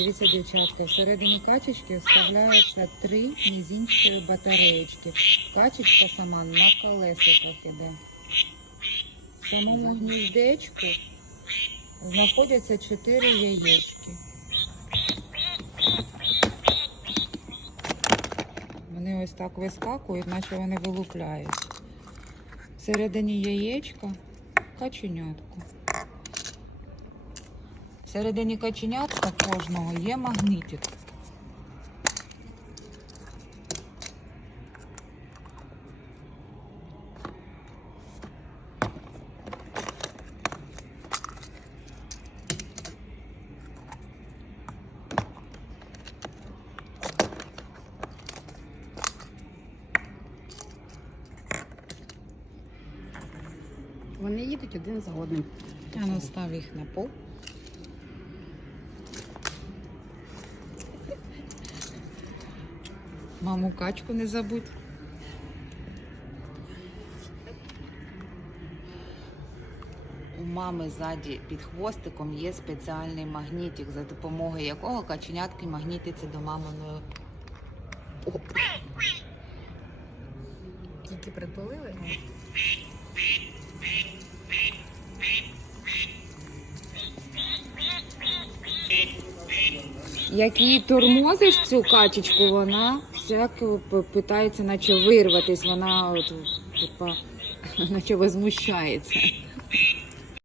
Дивіться, дівчатка, всередині качечки вставляються три мізинчики батареєчки. Качечка сама на колесиках іде. В самому гніздечку знаходяться чотири яєчки. Вони ось так вискакують, наче вони вилупляють. Всередині яєчка каченятко. Всередині каченятка кожного є магнитик. Вони їдуть один за одним. Я настав їх на пол. Маму качку не забудь. У мами ззаді під хвостиком є спеціальний магнітик, за допомогою якого каченятки магнітиться до маминої. Тільки притулили. Як її тормозиш цю качечку, вона всяко п- питається, наче вирватись, вона от, типа, наче возмущається.